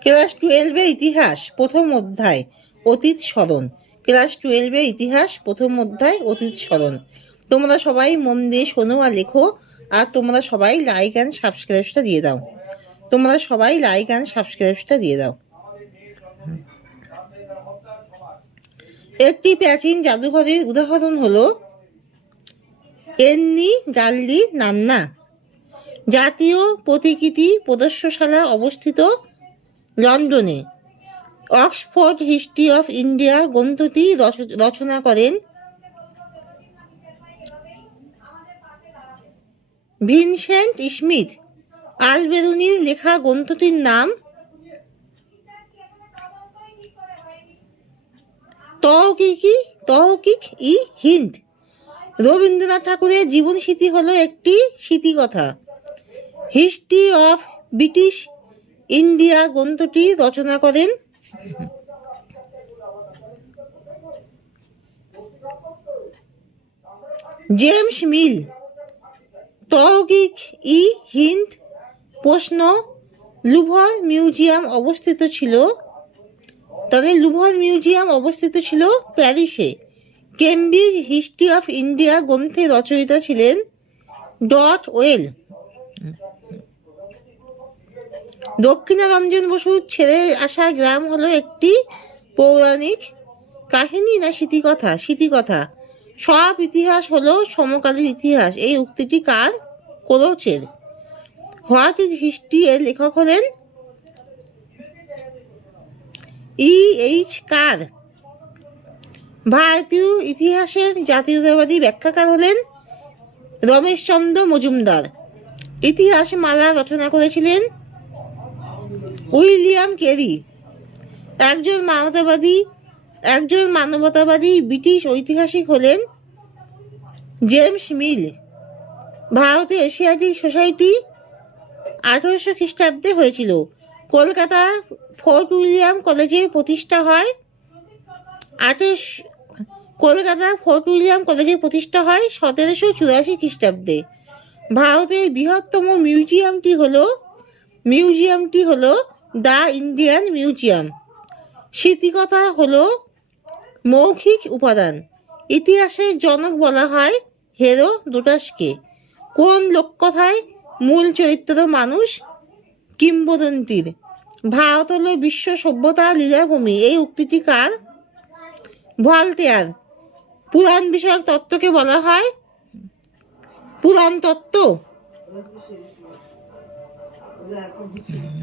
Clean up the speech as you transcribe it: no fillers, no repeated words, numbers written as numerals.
Class 12-এ ইতিহাস প্রথম অধ্যায় অতীত স্মরণ। ক্লাস 12-এ ইতিহাস প্রথম অধ্যায় অতীত স্মরণ। তোমরা সবাই মন দিয়ে শোনো আর লেখো, আর তোমরা সবাই লাইক অ্যান্ড সাবস্ক্রাইবটা দিয়ে দাও। তোমরা সবাই লাইক অ্যান্ড সাবস্ক্রাইবটা দিয়ে দাও। একটি প্রাচীন জাদুঘরের উদাহরণ হলো এন্নি গাল্লি নান্না। জাতীয় প্রতিকৃতি প্রদর্শনশালা অবস্থিত লন্ডনে। অক্সফোর্ড হিস্ট্রি অফ ইন্ডিয়া গ্রন্থটি রচনা করেন ভিনসেন্ট স্মিথ। আলবেরুনির লেখা গ্রন্থটির নাম তহকিক ই হিন্দ। রবীন্দ্রনাথ ঠাকুরের জীবন স্মৃতি হলো একটি স্মৃতিকথা। হিস্ট্রি অফ ব্রিটিশ ইন্ডিয়া গ্রন্থটি রচনা করেন জেমস মিল। তহকিক ই হিন্দ প্রশ্ন লুভর মিউজিয়াম অবস্থিত ছিল প্যারিসে। কেমব্রিজ হিস্ট্রি অফ ইন্ডিয়া গ্রন্থের রচয়িতা ছিলেন ডট ওয়েল। দক্ষিণারঞ্জন বসুর ছেড়ে আসা গ্রাম হলো একটি পৌরাণিক কাহিনী না স্মৃতিকথা। সব ইতিহাস হলো সমকালীন ইতিহাস। এই উক্তিটি কার কোলোচের। হোয়াট ইজ হিস্ট্রি এর লেখক হলেন E.H. কার। ভারতীয় ইতিহাসের জাতীয়তাবাদী ব্যাখ্যাকার হলেন রমেশচন্দ্র মজুমদার। ইতিহাস মালা রচনা করেছিলেন উইলিয়াম কেরি। একজন মানবতাবাদী ব্রিটিশ ঐতিহাসিক হলেন জেমস মিল। ভারতে এশিয়াটিক সোসাইটি 1800 খ্রিস্টাব্দে হয়েছিল। কলকাতা ফোর্ট উইলিয়াম কলেজের প্রতিষ্ঠা হয় 1784 খ্রিস্টাব্দে। ভারতের বৃহত্তম মিউজিয়ামটি হলো দ্য ইন্ডিয়ান মিউজিয়াম। স্মৃতিকথা হলো মৌখিক উপাদান। ইতিহাসের জনক বলা হয় হেরোডোটাসকে। কোন লোককথায় মূল চরিত্র মানুষ? কিংবদন্তির। ভারত হলো বিশ্ব সভ্যতার লীলাভূমি। এই উক্তিটি কার? ভলতেয়ার। পুরাণ বিষয়ক তত্ত্বকে বলা হয় পুরাণ তত্ত্ব।